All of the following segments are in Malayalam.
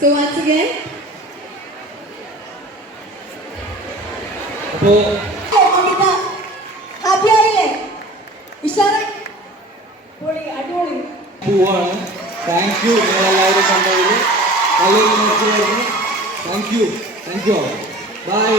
So once again, happy ആയില്ലേ? ഇഷാറായി അടിപൊളി പോവാണ്. താങ്ക് യു നിങ്ങളെല്ലാവരും കണ്ടതിൽ നല്ലൊരു താങ്ക് യു ബൈ.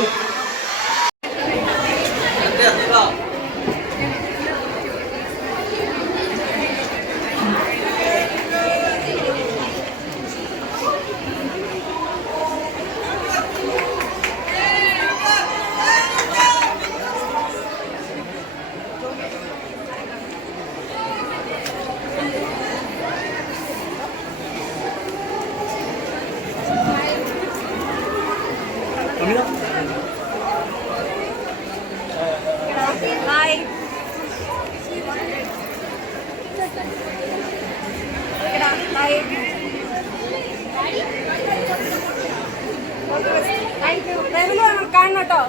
Bye. കാണട്ടോ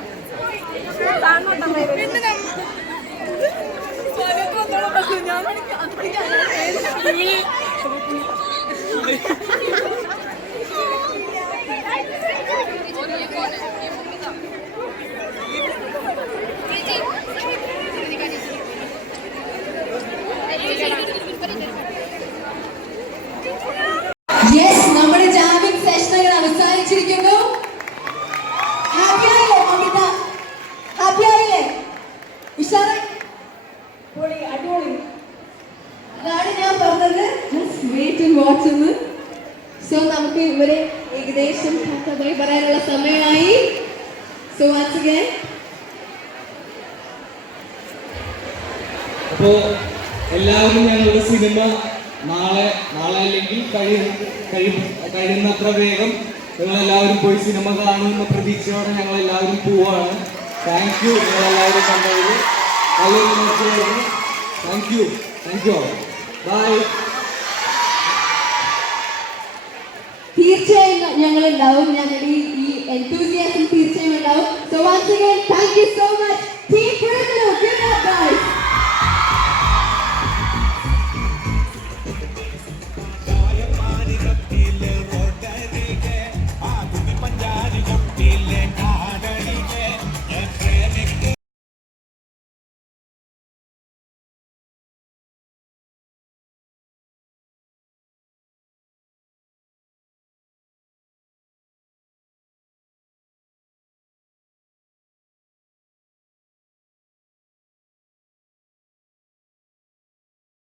യെസ്, നമ്മുടെ ജാമിംഗ് സെഷനുകൾ അവസാനിച്ചിരിക്കുന്നു. ഹാപ്പി ആയില്ലേ മമിത? ഹാപ്പി ആയില്ലേ? ഇഷാറായി അടിപൊളി. അതാണ് ഞാൻ പറഞ്ഞത്, വെയിറ്റ് ആൻഡ് വാച്ച് എന്ന്. സോ നമുക്ക് ഇവരെ ഏകദേശം പറയാനുള്ള സമയമായി. സോ once again, അപ്പോൾ എല്ലാവരും ഞങ്ങളുടെ സിനിമ നാളെ അല്ലെങ്കിൽ കഴിയുന്നത്ര വേഗം നിങ്ങളെല്ലാവരും പോയി സിനിമ കാണുമെന്ന പ്രതീക്ഷയോടെ ഞങ്ങളെല്ലാവരും പോവാണ്. താങ്ക് യു നിങ്ങളെല്ലാവരും കണ്ടതിൽ നല്ലൊരു താങ്ക് യു ബൈ. തീർച്ചയായും ഞങ്ങൾ ഉണ്ടാവും. ഞങ്ങളുടെ ഈ enthusiasm തീർച്ചയായും ഉണ്ടാവും. So once again, thank you so much.